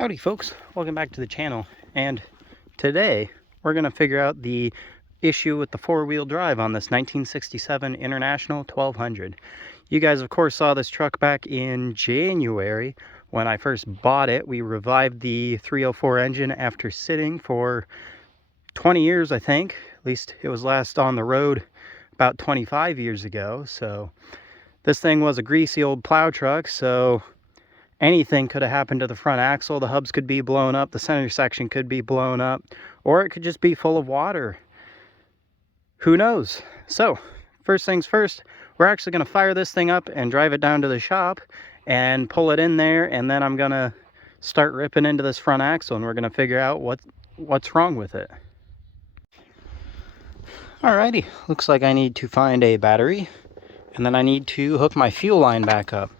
Howdy folks, welcome back to the channel, and today we're going to figure out the issue with the four-wheel drive on this 1967 International 1200. You guys of course saw this truck back in January when I first bought it. We revived the 304 engine after sitting for 20 years, I think. At least it was last on the road about 25 years ago. So this thing was a greasy old plow truck, so anything could have happened to the front axle. The hubs could be blown up, the center section could be blown up, or it could just be full of water. Who knows? So, first things first, we're actually going to fire this thing up and drive it down to the shop and pull it in there, and then I'm going to start ripping into this front axle and we're going to figure out what's wrong with it. Alrighty, looks like I need to find a battery, and then I need to hook my fuel line back up.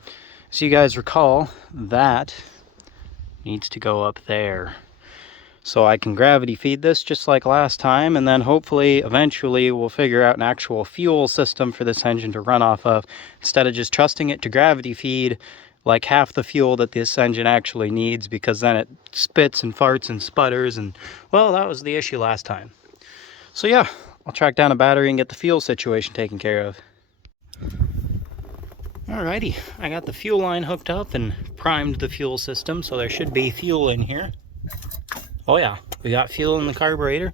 So you guys recall, that needs to go up there. So I can gravity feed this just like last time, and then hopefully eventually we'll figure out an actual fuel system for this engine to run off of, instead of just trusting it to gravity feed like half the fuel that this engine actually needs, because then it spits and farts and sputters, and well, that was the issue last time. So yeah, I'll track down a battery and get the fuel situation taken care of. Alrighty, I got the fuel line hooked up and primed the fuel system, so there should be fuel in here. Oh yeah, we got fuel in the carburetor.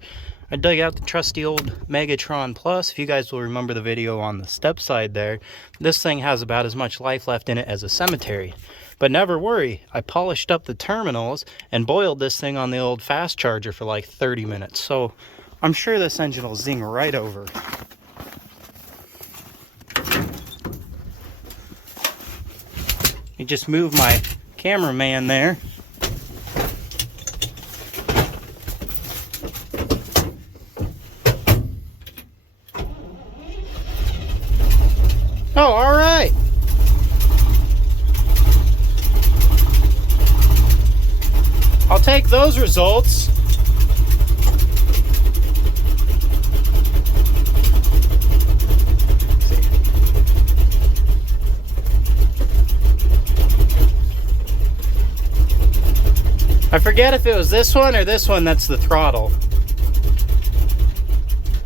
I dug out the trusty old Megatron Plus. If you guys will remember the video on the step side there, this thing has about as much life left in it as a cemetery. But never worry, I polished up the terminals and boiled this thing on the old fast charger for like 30 minutes. So I'm sure this engine will zing right over. You just move my cameraman there. Oh, all right. I'll take those results. I forget if it was this one or this one that's the throttle.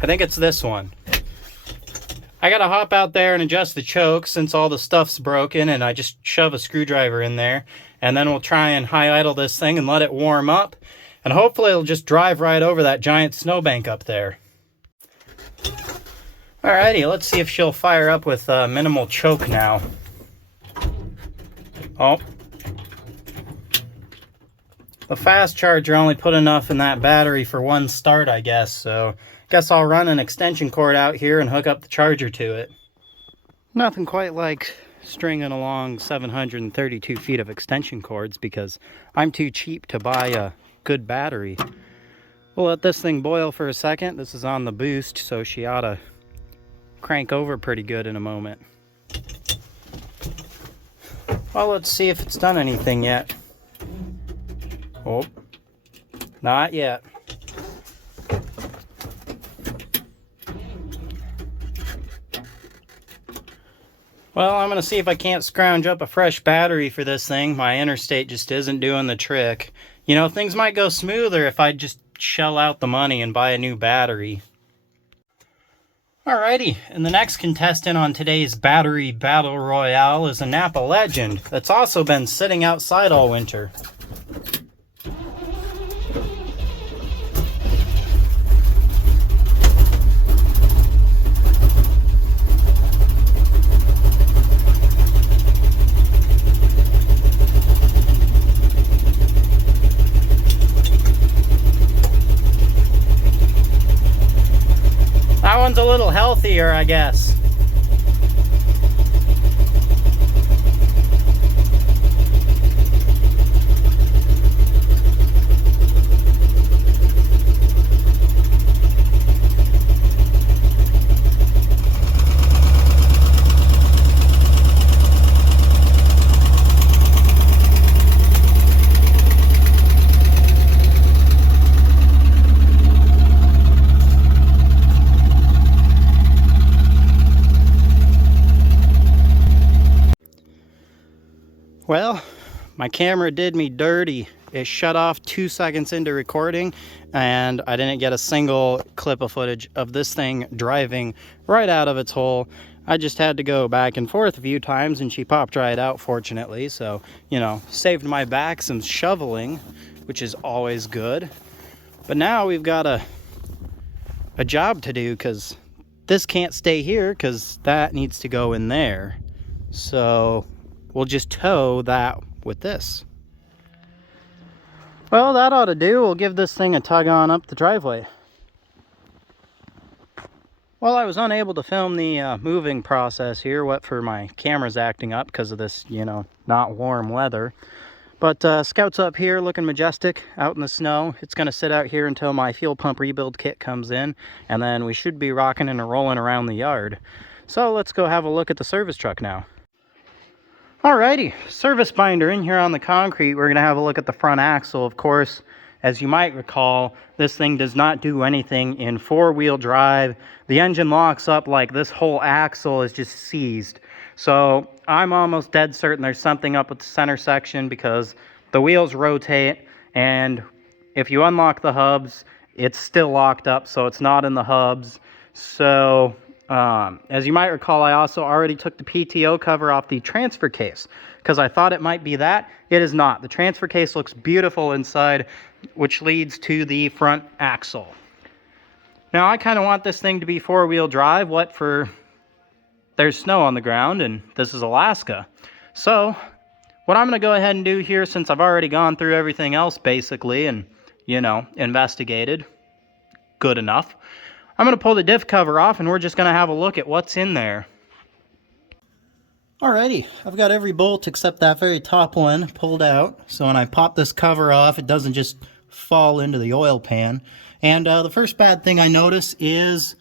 I think it's this one. I gotta hop out there and adjust the choke since all the stuff's broken, and I just shove a screwdriver in there, and then we'll try and high idle this thing and let it warm up, and hopefully it'll just drive right over that giant snowbank up there. Alrighty, let's see if she'll fire up with minimal choke now. Oh. The fast charger only put enough in that battery for one start, I guess, so guess I'll run an extension cord out here and hook up the charger to it. Nothing quite like stringing along 732 feet of extension cords, because I'm too cheap to buy a good battery. We'll let this thing boil for a second. This is on the boost, so she ought to crank over pretty good in a moment. Well, let's see if it's done anything yet. Oh, not yet. Well, I'm going to see if I can't scrounge up a fresh battery for this thing. My interstate just isn't doing the trick. You know, things might go smoother if I just shell out the money and buy a new battery. Alrighty, and the next contestant on today's Battery Battle Royale is a Napa Legend that's also been sitting outside all winter. That one's a little healthier, I guess. Well, my camera did me dirty it shut off 2 seconds into recording, and I didn't get a single clip of footage of this thing driving right out of its hole. I just had to go back and forth a few times, and she popped right out, fortunately. So, you know, saved my back some shoveling, which is always good. But now we've got a job to do, because this can't stay here, because that needs to go in there. So we'll just tow that with this. Well, that ought to do. We'll give this thing a tug on up the driveway. Well, I was unable to film the moving process here, what for my camera's acting up because of this, you know, not warm weather. But Scout's up here looking majestic out in the snow. It's going to sit out here until my fuel pump rebuild kit comes in, and then we should be rocking and rolling around the yard. So let's go have a look at the service truck now. Alrighty, service binder in here on the concrete. We're going to have a look at the front axle. Of course, as you might recall, this thing does not do anything in four-wheel drive. The engine locks up like this whole axle is just seized. So I'm almost dead certain there's something up with the center section, because the wheels rotate, and if you unlock the hubs, it's still locked up, so it's not in the hubs. So as you might recall, I also already took the PTO cover off the transfer case, because I thought it might be that. It is not. The transfer case looks beautiful inside, which leads to the front axle. Now, I kind of want this thing to be four-wheel drive. What for? There's snow on the ground, and this is Alaska. So what I'm going to go ahead and do here, since I've already gone through everything else basically and, you know, investigated good enough, I'm going to pull the diff cover off, and we're just going to have a look at what's in there. Alrighty, I've got every bolt except that very top one pulled out. So when I pop this cover off, it doesn't just fall into the oil pan. And the first bad thing I notice is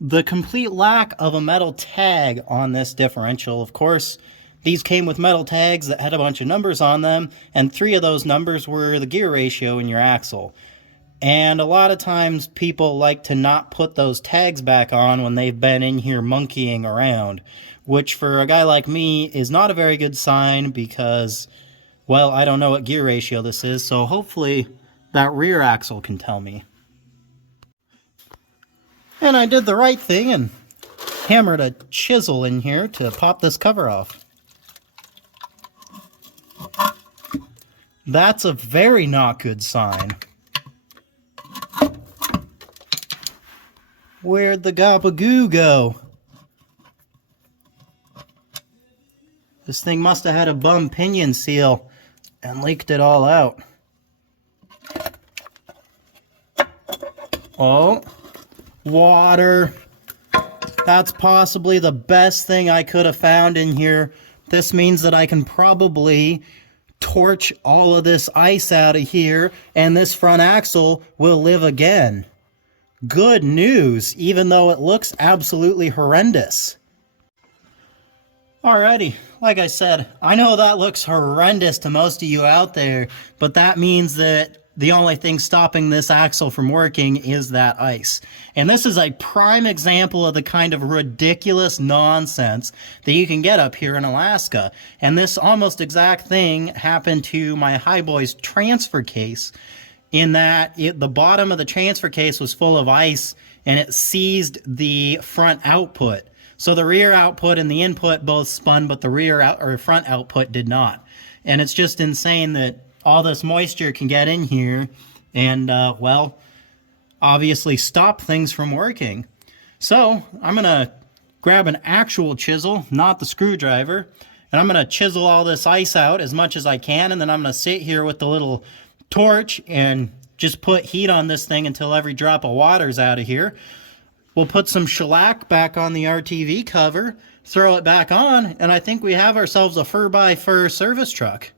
the complete lack of a metal tag on this differential. Of course, these came with metal tags that had a bunch of numbers on them, and 3 of those numbers were the gear ratio in your axle. And a lot of times people like to not put those tags back on when they've been in here monkeying around, which for a guy like me is not a very good sign, because, well, I don't know what gear ratio this is, so hopefully that rear axle can tell me. And I did the right thing and hammered a chisel in here to pop this cover off. That's a very not good sign. Where'd the gabagoo go? This thing must have had a bum pinion seal and leaked it all out. Oh, water. That's possibly the best thing I could have found in here. This means that I can probably torch all of this ice out of here, and this front axle will live again. Good news, even though it looks absolutely horrendous. Alrighty, like I said, I know that looks horrendous to most of you out there, but that means that the only thing stopping this axle from working is that ice. And this is a prime example of the kind of ridiculous nonsense that you can get up here in Alaska. And this almost exact thing happened to my Highboy's transfer case, in that the bottom of the transfer case was full of ice, and it seized the front output. So the rear output and the input both spun, but the front output did not. And it's just insane that all this moisture can get in here and, well, obviously stop things from working. So I'm going to grab an actual chisel, not the screwdriver, and I'm going to chisel all this ice out as much as I can, and then I'm going to sit here with the little torch and just put heat on this thing until every drop of water's out of here. We'll put some shellac back on the RTV cover, throw it back on, and I think we have ourselves a fur-by-fur service truck.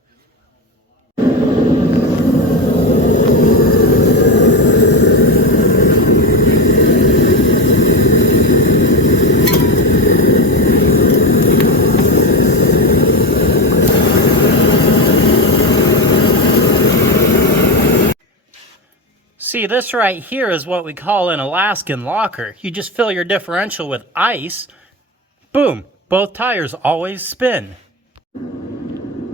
See, this right here is what we call an Alaskan locker. You just fill your differential with ice, boom, both tires always spin.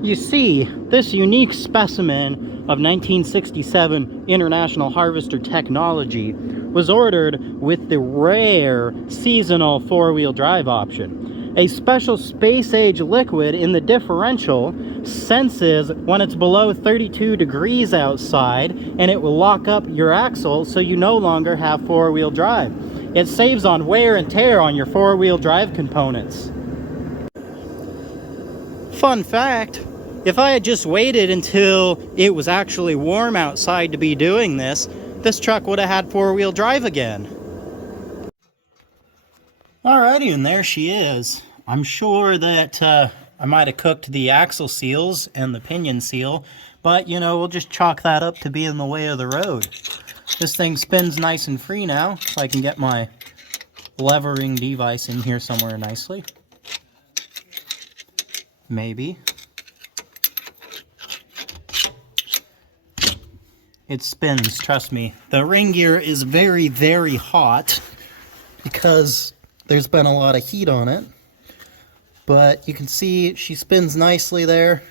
You see, this unique specimen of 1967 International Harvester technology was ordered with the rare seasonal four-wheel drive option. A special space-age liquid in the differential senses when it's below 32 degrees outside, and it will lock up your axle so you no longer have four-wheel drive. It saves on wear and tear on your four-wheel drive components. Fun fact, if I had just waited until it was actually warm outside to be doing this, this truck would have had four-wheel drive again. Alrighty, and there she is. I'm sure that I might have cooked the axle seals and the pinion seal, but you know, we'll just chalk that up to be in the way of the road. This thing spins nice and free now, so I can get my levering device in here somewhere nicely. Maybe. It spins, trust me. The ring gear is very, very hot because there's been a lot of heat on it. But you can see she spins nicely there.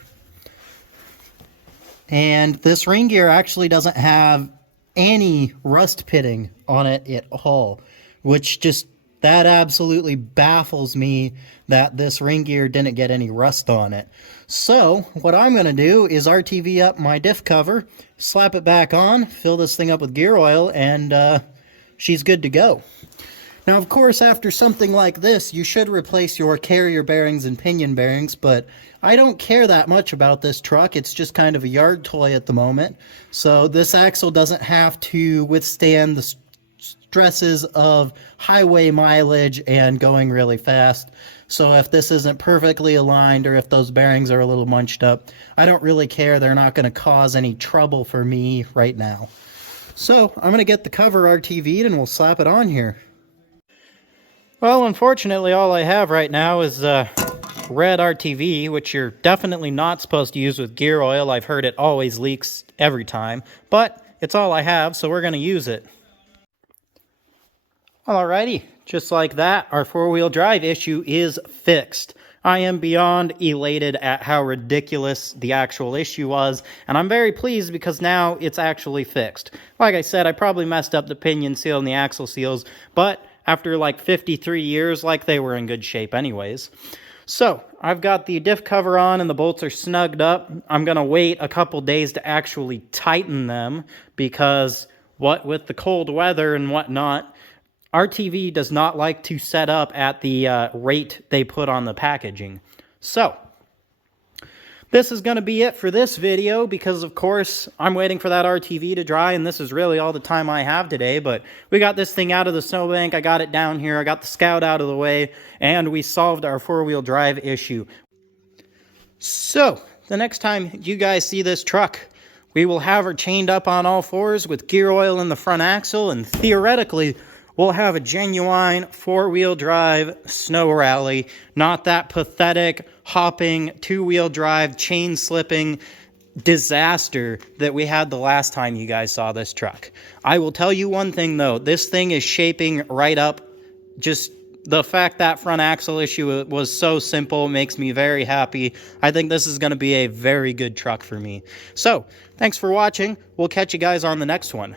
And this ring gear actually doesn't have any rust pitting on it at all, which that absolutely baffles me that this ring gear didn't get any rust on it. So what I'm going to do is RTV up my diff cover, slap it back on, fill this thing up with gear oil, and she's good to go. Now, of course, after something like this, you should replace your carrier bearings and pinion bearings, but I don't care that much about this truck. It's just kind of a yard toy at the moment. So this axle doesn't have to withstand the stresses of highway mileage and going really fast. So if this isn't perfectly aligned or if those bearings are a little munched up, I don't really care. They're not going to cause any trouble for me right now. So I'm going to get the cover RTV'd and we'll slap it on here. Well, unfortunately, all I have right now is red RTV, which you're definitely not supposed to use with gear oil. I've heard it always leaks every time, but it's all I have, so we're going to use it. Alrighty, just like that, our four-wheel drive issue is fixed. I am beyond elated at how ridiculous the actual issue was, and I'm very pleased because now it's actually fixed. Like I said, I probably messed up the pinion seal and the axle seals, but after like 53 years, like they were in good shape anyways. So, I've got the diff cover on and the bolts are snugged up. I'm going to wait a couple days to actually tighten them because what with the cold weather and whatnot, RTV does not like to set up at the rate they put on the packaging. So, this is going to be it for this video because, of course, I'm waiting for that RTV to dry, and this is really all the time I have today, but we got this thing out of the Snowbank, I got it down here, I got the Scout out of the way, and we solved our four-wheel drive issue. So, the next time you guys see this truck, we will have her chained up on all fours with gear oil in the front axle, and theoretically, we'll have a genuine four-wheel drive snow rally, not that pathetic, hopping, two-wheel drive, chain-slipping disaster that we had the last time you guys saw this truck. I will tell you one thing, though. This thing is shaping right up. Just the fact that front axle issue was so simple makes me very happy. I think this is going to be a very good truck for me. So, thanks for watching. We'll catch you guys on the next one.